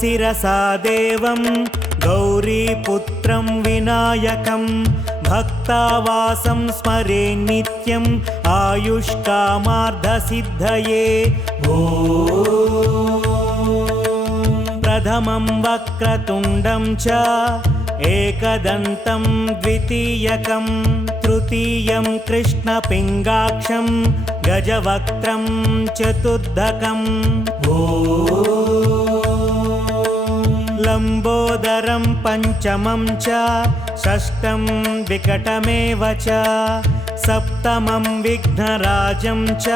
शिरसा देवं गौरीपुत्रं विनायकं भक्तावासं स्मरे नित्यम् आयुष्कामार्थसिद्धये। प्रथमं वक्रतुण्डं च एकदन्तं द्वितीयकं तृतीयं कृष्णपिङ्गाक्षं गजवक्त्रं चतुर्धकं लम्बोदरं पञ्चमं च षष्ठं विकटमेव च सप्तमं विघ्नराजं च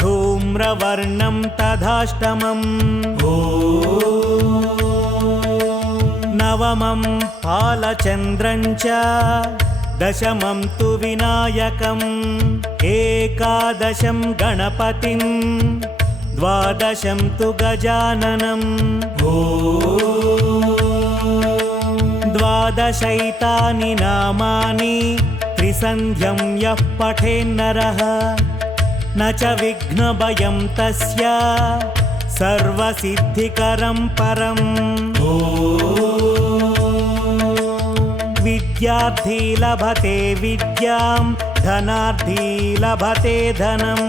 धूम्रवर्णं तथाष्टमम् नवमं बालचन्द्रं च दशमं तु विनायकम् एकादशं गणपतिं द्वादशं तु गजाननं द्वादशैतानि नामानि त्रिसन्ध्यं यः पठेन्नरः न च विघ्नभयं तस्य सर्वसिद्धिकरं परम्। विद्यार्थी लभते विद्यां धनार्थी लभते धनं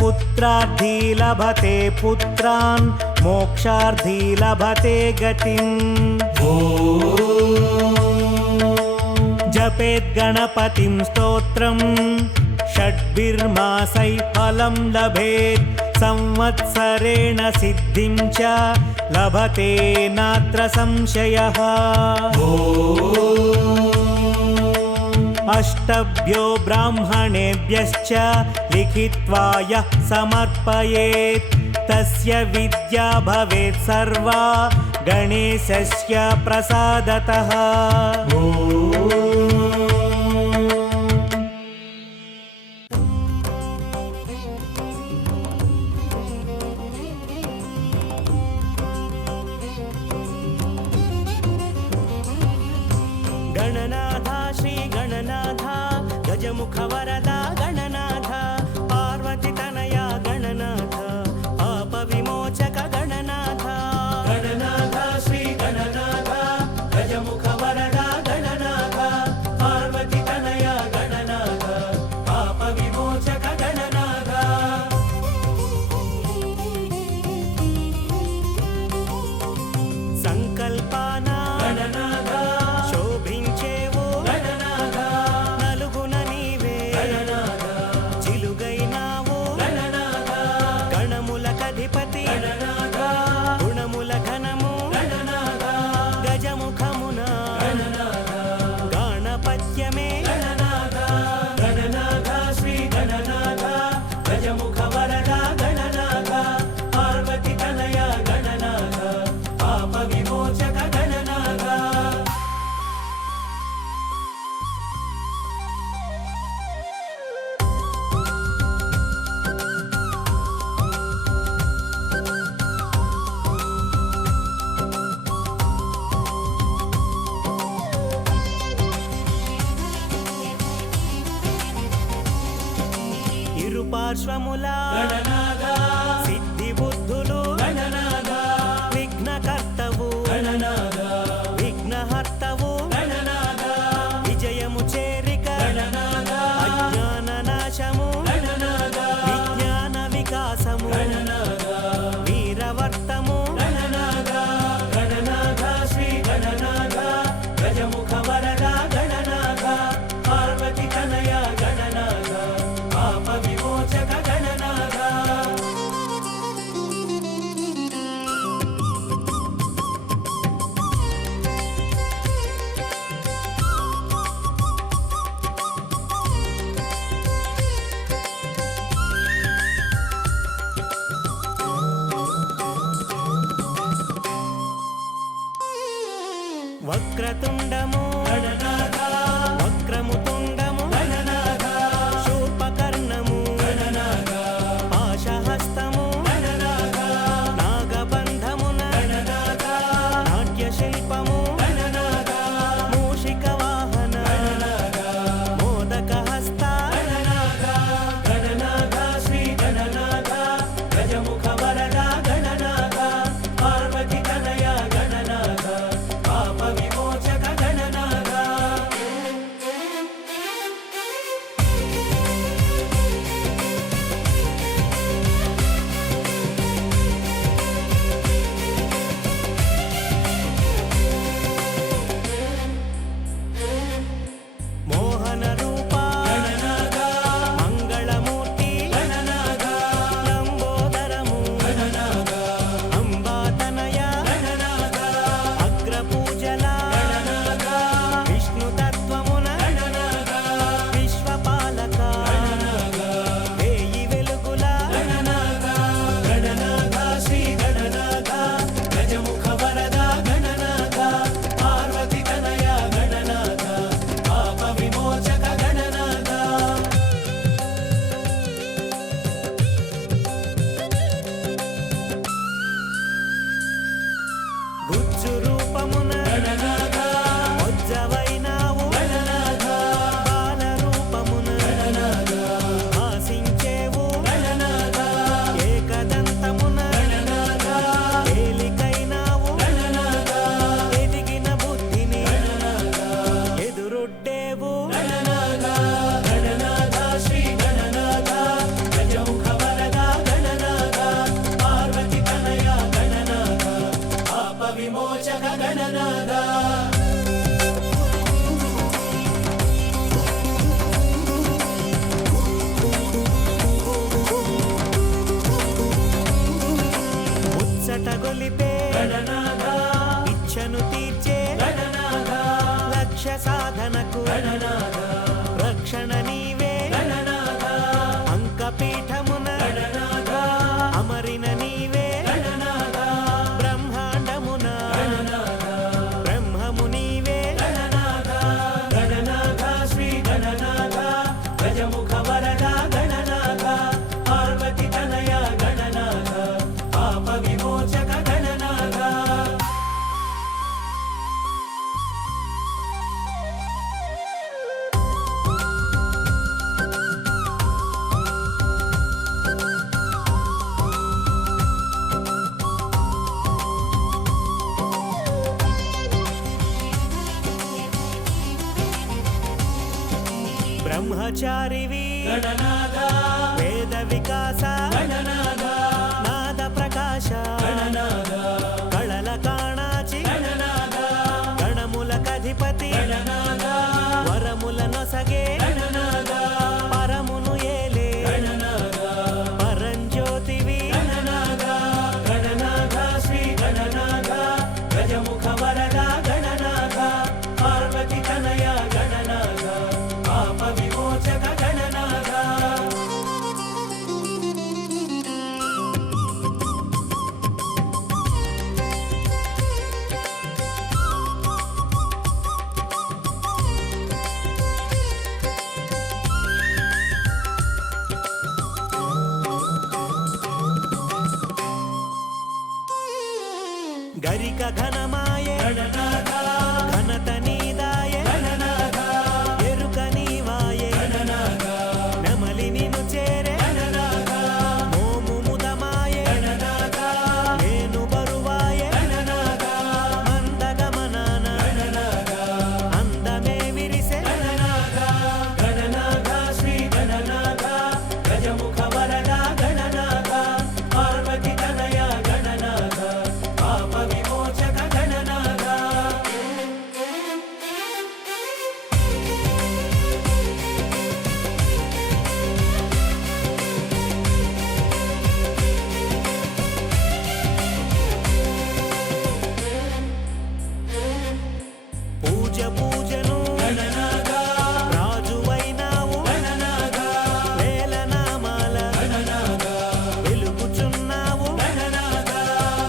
पुत्रार्थी लभते पुत्रान् मोक्षार्थी लभते गतिम्। जपेत् गणपतिं स्तोत्रं षड्भिर्मासैः फलं लभेत् संवत्सरेण सिद्धिं च लभते नात्र संशयः। अष्टभ्यो ब्राह्मणेभ्यश्च लिखित्वा यः समर्पयेत् तस्य विद्या भवेत् सर्वा गणेशस्य प्रसादतः। गणनाथा श्री गणनाथा गजमुख वरदा गणनाथा पार्वतीतनया गणनाथा पाप विमोचक गणनाथा। गणनाथा श्री गणनाथा गजमुख वरदा गणनाथा पार्वतीतनया गणनाथा पाप विमोचक गणनाथा। संकल्पाना गणनाथा పార్శ్వములా గణనాథా సిద్ధి బుద్ధులు గణనాథా విఘ్నకర్తవు గణనాథా విఘ్నహర్తవు గణనాథా విజయము చేరిక గణనాథా అజ్ఞాన నాశము గణనాథా విజ్ఞాన వికాసము గణనాథా వీరవర్తము గణనాథా గణనాథా శ్రీ గణనాథా గజముఖ వరదా గణనాథా పార్వతి తనయ గణనాథా పాప విమోచక గణనాథా। వక్రతుండము గణనాథా వక్రముతుండము గణనాథా శూర్పకర్ణము గణనాథా పాశహస్తము గణనాథా నాగబంధమున గణనాథా నాట్యశిల్పము గణనాథా మూషిక వాహన గణనాథా మోదకహస్త గణనాథా గణనాథా శ్రీ గణనాథా గజముఖ వరదా గణనాథా పార్వతి తనయ మోక్ష సాధనకు గణనాథ రక్షణ నీవే గణనాథ అంకపీఠమున గణనాథ అమరిన నీవే గణనాథ బ్రహ్మాండమున గణనాథ బ్రహ్మము నీవే గణనాథ గణనాథ శ్రీ గణనాథ గజముఖ వరద గణనాథ పార్వతి తనయ గణనాథ పాప విమోచక గణనాథ బ్రహ్మచారివి గణనాథ వేద వికాస గణనాథ నాద ప్రకాశ గణనాథ కళల కాణాచి గణనాథ గణములకధిపతి గణనాథ వరముల నొసగే గణనాథ పరమును ఏలే గణనాథ పరంజ్యోతివి గణనాథ గణనాథ శ్రీ గణనాథ గజముఖ వరద గణనాథ పార్వతి తనయ గణనాథ పాప విమోచక గణనాథ గరిక ఘనమాయే గణనాథ ఘనత నీదాయే గణనాథ ఎరుక నీవాయే గణనాథ నెమలి నిను చేరే గణనాథ మోము ముదమాయే గణనాథ నేను బరువాయే గణనాథ మందగమనాన గణనాథ అందమే విరిసే గణనాథ గణనాథ శ్రీ గణనాథ గజముఖ వరద గణనాథ పార్వతి తనయ గణనాథ పాప విమోచక గణనాథ పూజ పూజను గణనాథ రాజువైనావు గణనాథ వేల నామాల గణనాథ వెలుగుచున్నావు గణనాథ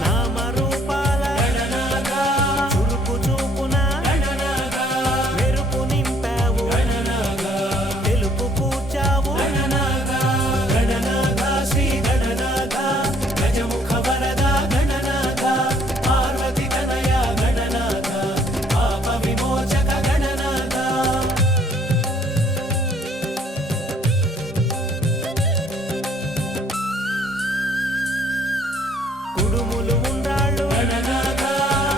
నామరూపాల గణనాథ చురుకు చూపున గణనాథ మెరుపు నింపావు గణనాథ తెలుపు కూర్చావు గణనాథ గణనాథ శ్రీ గణనాథ గజముఖ వరద గణనాథ పార్వతి తనయ గణనాథ పాప విమోచక గణనాథ కుడుములు ఉండ్రాళ్ళు గణనాథ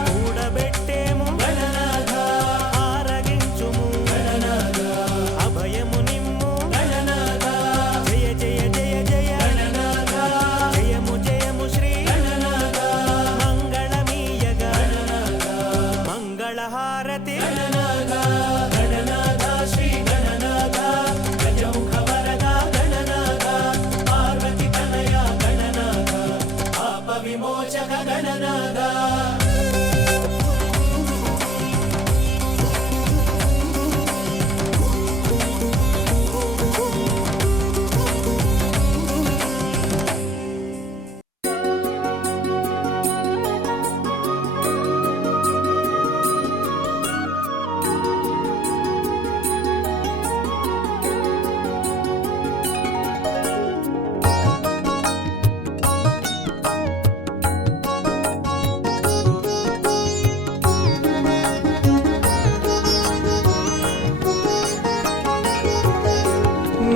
కూడబెట్టేము గణనాథ ఆరగించుము గణనాథ అభయము నిమ్ము గణనాథ జయ జయ జయ జయ గణనాథ జయము జయము శ్రీ గణనాథ మంగళమీయగా గణనాథ మంగళహారతి గణనాథ గణనాథ శ్రీ గణనాథ గజముఖ వరద గణనాథ పార్వతి తనయ గణనాథ పాప విమోచక గణనాథ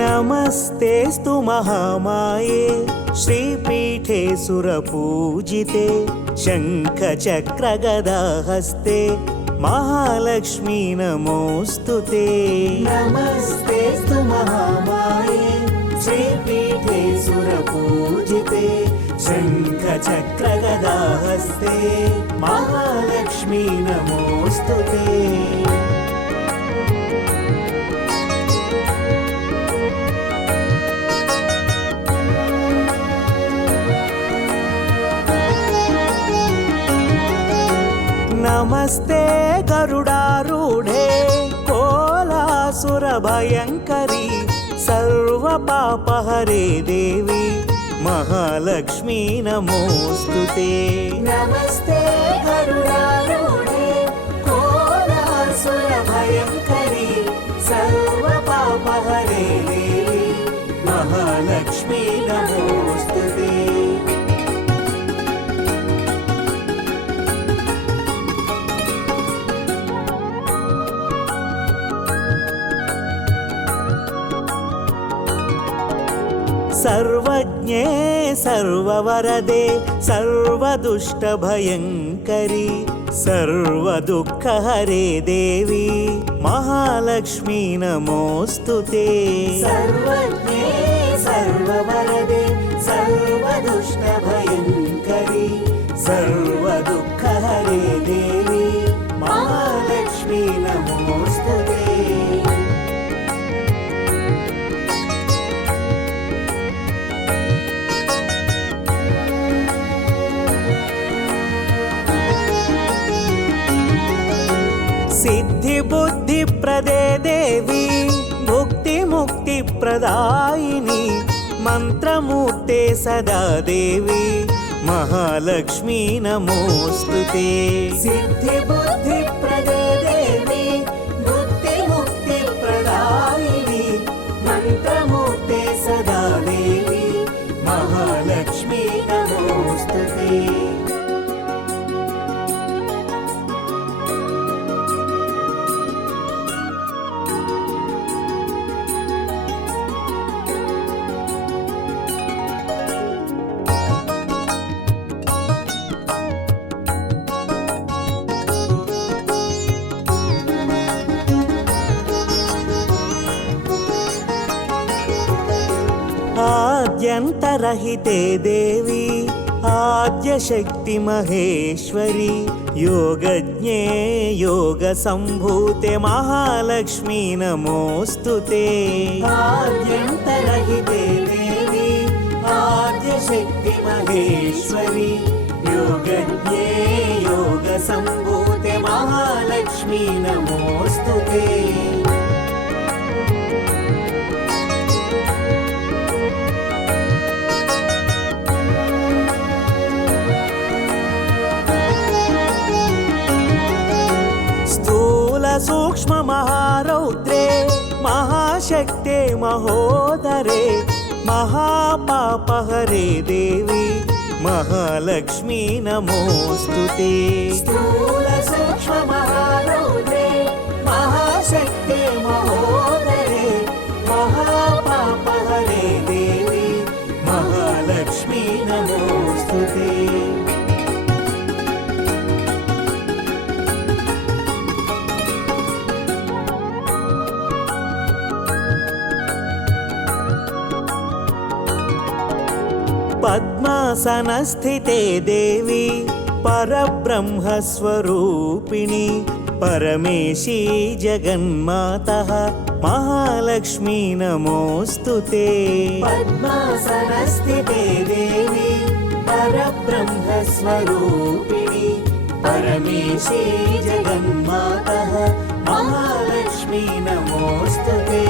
नमस्तेस्तु महामाये श्रीपीठे सुरपूजिते शङ्खचक्रगदाहस्ते महालक्ष्मी नमोऽस्तु ते नमस्तेस्तु महामाये श्रीपीठे सुरपूजिते शङ्खचक्रगदाहस्ते महालक्ष्मी नमोऽस्तु ते नमस्ते गरुडारूढे महासुरभयङ्करी सर्वपापहरे देवी महालक्ष्मी नमोऽस्तुते। नमस्ते गरुडारूढे घोरासुरभयङ्करी सर्वपापहरे देवी महालक्ष्मी नमोऽस्तुते। सर्वज्ञे सर्ववरदे सर्वदुष्टभयङ्करी सर्वदुःखहरे देवी महालक्ष्मी नमोऽस्तुते। सर्वज्ञे सर्ववरदे सर्वदुष्टभयङ्करी सर्वदुःखहरे देवी महालक्ष्मी नमोऽस्तुते। सिद्धिबुद्धिप्रदे देवी भुक्तिमुक्तिप्रदायिनी मन्त्रमूर्ते सदा देवी महालक्ष्मी नमोऽस्तुते। सिद्धिबुद्धिप्रदे देवी भुक्तिमुक्तिप्रदायिनी मन्त्रमूर्ते सदा देवी महालक्ष्मी नमोऽस्तुते। आद्यन्तरहिते देवी आद्यशक्ति महेश्वरी योगज्ञे योगसम्भूते महालक्ष्मी नमोऽस्तुते। आद्यन्तरहिते देवी आद्यशक्ति महेश्वरी योगज्ञे योगसम्भूते महालक्ष्मी नमोऽस्तुते। सूक्ष्म महारौद्रे महाशक्ते महोदरे महापापहरे देवी महालक्ष्मी नमोऽस्तुते। स्थूल सूक्ष्म महारौद्रे महाशक्ते महोदरे महापापहरे देवी महालक्ष्मी नमोऽस्तुते। पद्मासनस्थिते देवी परब्रह्मस्वरूपिणी परमेशी जगन्मातः महालक्ष्मी नमोऽस्तुते। पद्मासनस्थिते देवी परब्रह्मस्वरूपिणी परमेशी जगन्मातः महालक्ष्मी नमोऽस्तुते।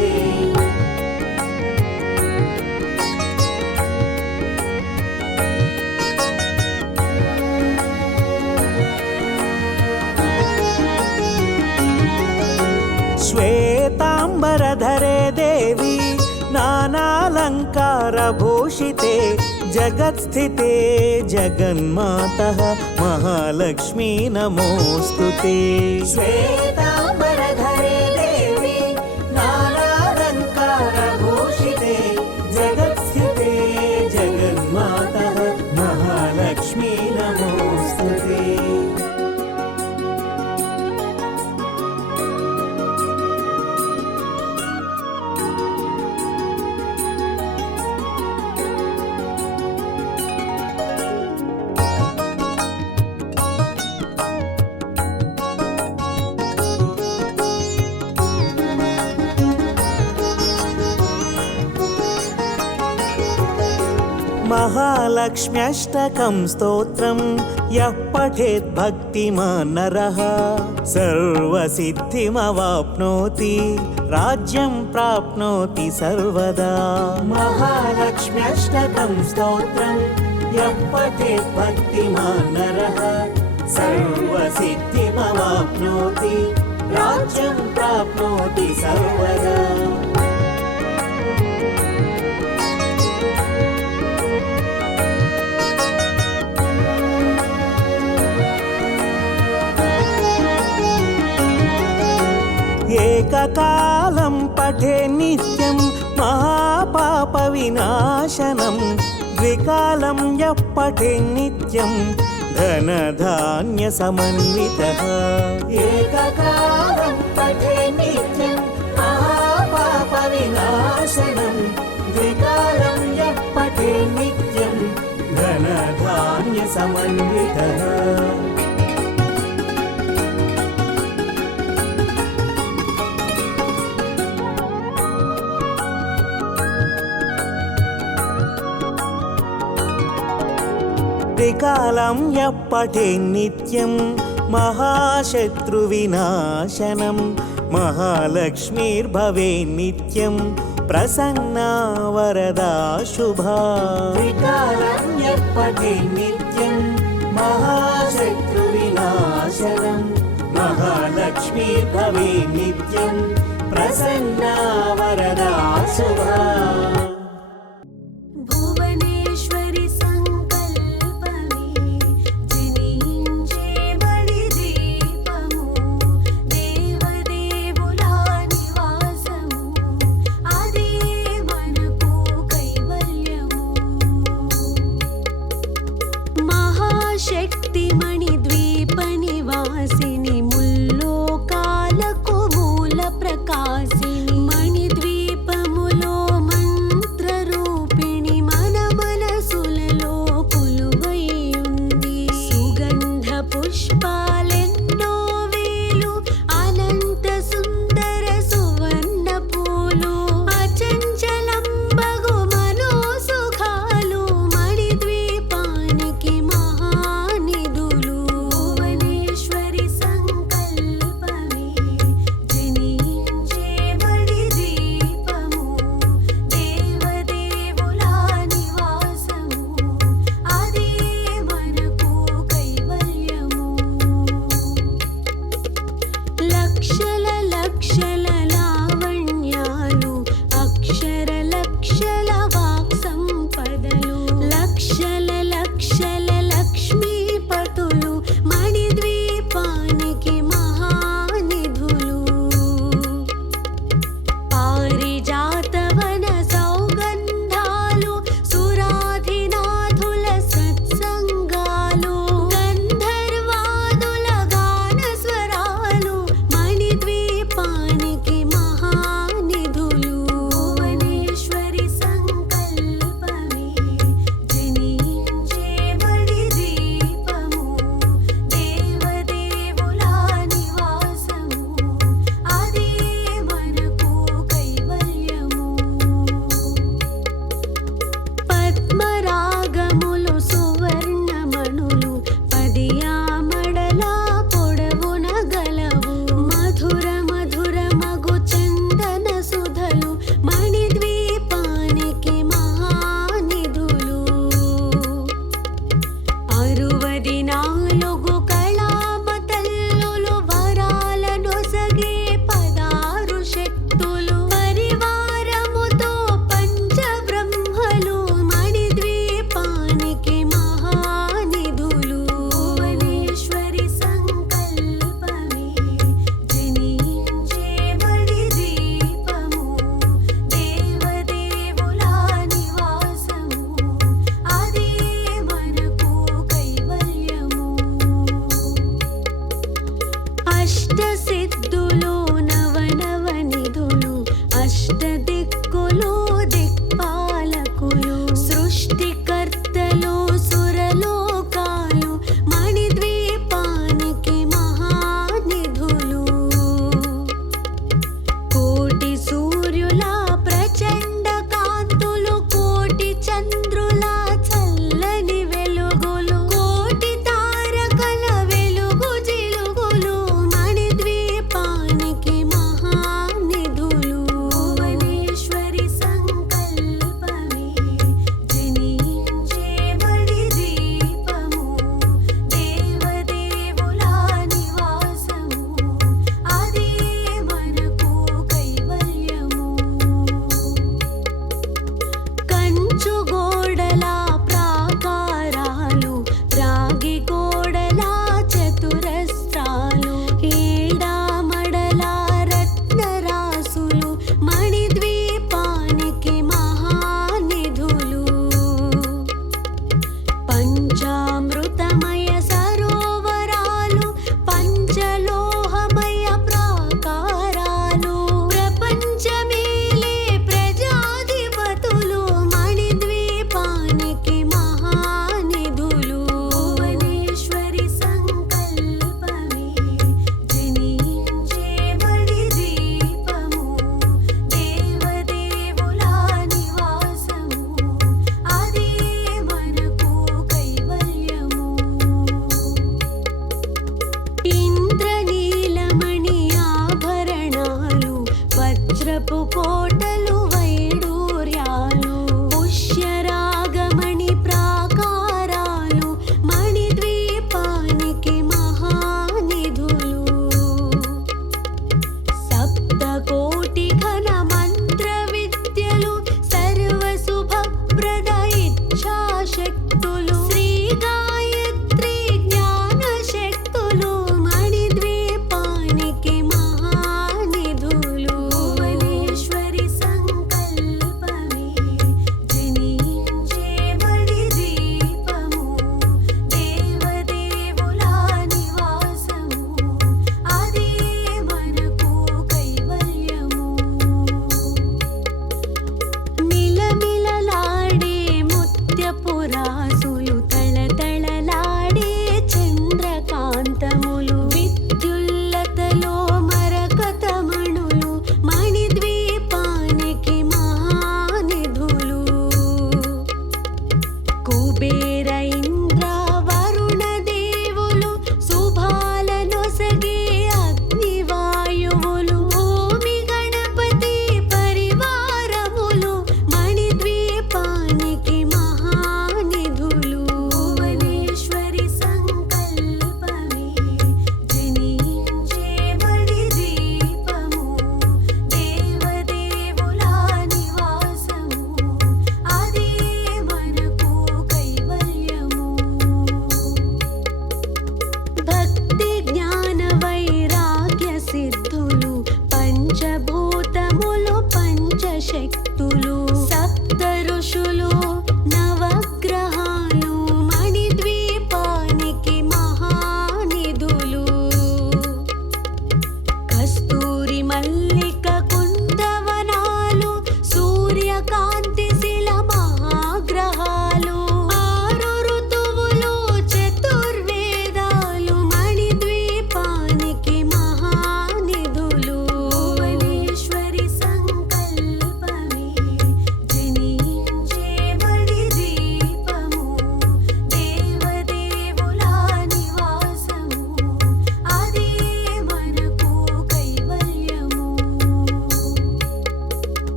श्वेताम्बरधरे देवी नानालङ्कारभूषिते जगत्स्थिते जगन्मातः महालक्ष्मी नमोऽस्तुते। श्वेताम्बरधरे देवी नानालङ्कारभूषिते जगत्स्थिते जगन्मातः महालक्ष्मी नमोऽस्तुते। महालक्ष्म्यष्टकं स्तोत्रं यः पठेत् भक्तिमान् नरः सर्वसिद्धिमवाप्नोति राज्यं प्राप्नोति सर्वदा महालक्ष्म्यष्टकं स्तोत्रं यः पठेत् भक्तिमान् नरः सर्वसिद्धिमवाप्नोति राज्यं प्राप्नोति सर्वदा ఏకకాలం పఠే నిత్యం మహాపాపవినాశనం ద్వికాలం యః పఠే నిత్యం ధనధాన్యసమన్వితః एककालं पठे नित्यं महापापविनाशनं द्विकालं यः पठे नित्यं ధనధాన్యసమన్వితః त्रिकालं यः पठे नित्यं महाशत्रुविनाशनं महालक्ष्मीर्भवे नित्यं प्रसन्ना वरदा शुभा त्रिकालं यः पठे नित्यं महाशत्रुविनाशनं महालक्ष्मीर्भवे नित्यं प्रसन्ना वरदा शुभा భువనేశ్వరి సంకల్పమే జనించే బలి దీపము దేవదేవుల నివాసము అదే మనకు కైవల్యము మహాశక్తి మణి ద్వీప నివాసిని ముల్లోకాలకు మూల ప్రకాశిని మణి ద్వీపములో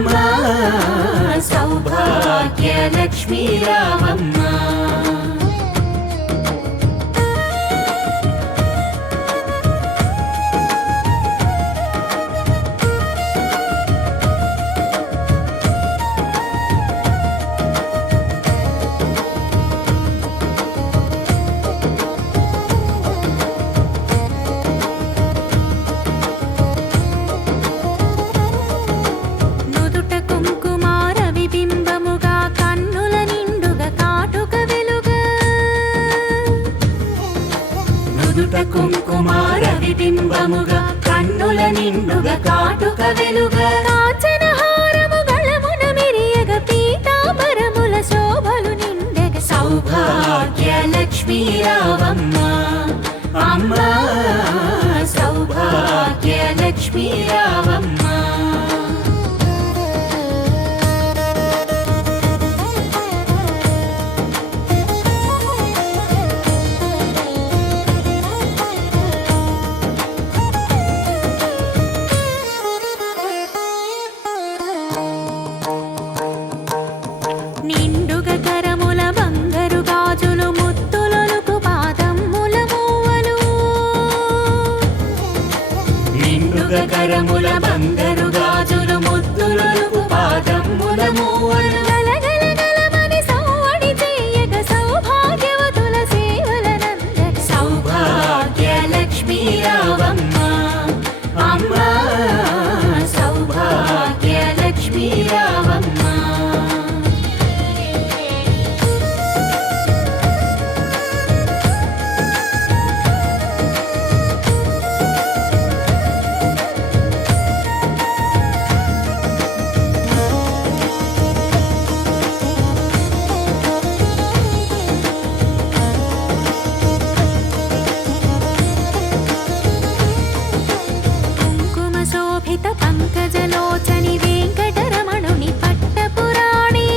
అమ్మా సౌభాగ్య లక్ష్మీ రావమ్మ. నుదుట కుంకుమార విబింబముగా కన్నుల నిండుగా కాటుక వెలుగా నుదుట కుంకుమార విబింబముగా కన్నుల నిండుగా కాటుక వెలుగా కాంచన హారము గళమున మిరియగ పీతాంబరముల శోభలు నిండగ సౌభాగ్య లక్ష్మీ రావమ్మ. అమ్మా సౌభాగ్య లక్ష్మీ రావమ్మ. నిండుగ కరముల బంగారు గాజులు ముత్తులొలుకు పాదమ్ముల మూవలు నిండుగా కరముల బంగారు గాజులు ముద్దులొలుకు పాదమ్ముల మూవలు గలగల గలమని సౌవడి చెయ్యగ సౌభాగ్యవతుల సేవలనందగ సౌభాగ్య లక్ష్మీ రావమ్మ. అమ్మా సౌభాగ్య లక్ష్మీ రావమ్మ. కుంకుమ శోభిత పంకజలోచని వెంకటరమణుని పట్టపురాణి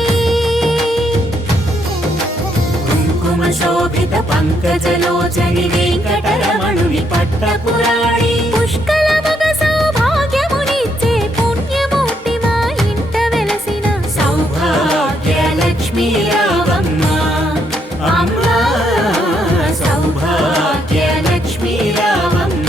కుంకుమ శోభిత పంకజలోచని వెంకటరమణుని పట్టపురాణి పుష్కలముగ సౌభాగ్యమునిచ్చే పుణ్యమూర్తి మా ఇంట వెలసిన సౌభాగ్య లక్ష్మీ రావమ్మ. అమ్మా సౌభాగ్య లక్ష్మీ రావమ్మ.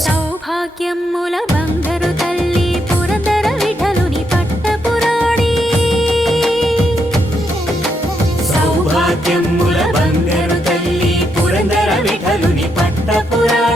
సౌభాగ్యముల బంగారు తల్లి పురందర విఠలుని పట్టపురాణి సౌభాగ్యముల బంగారు తల్లి పురందర విఠలుని పట్టపురాణి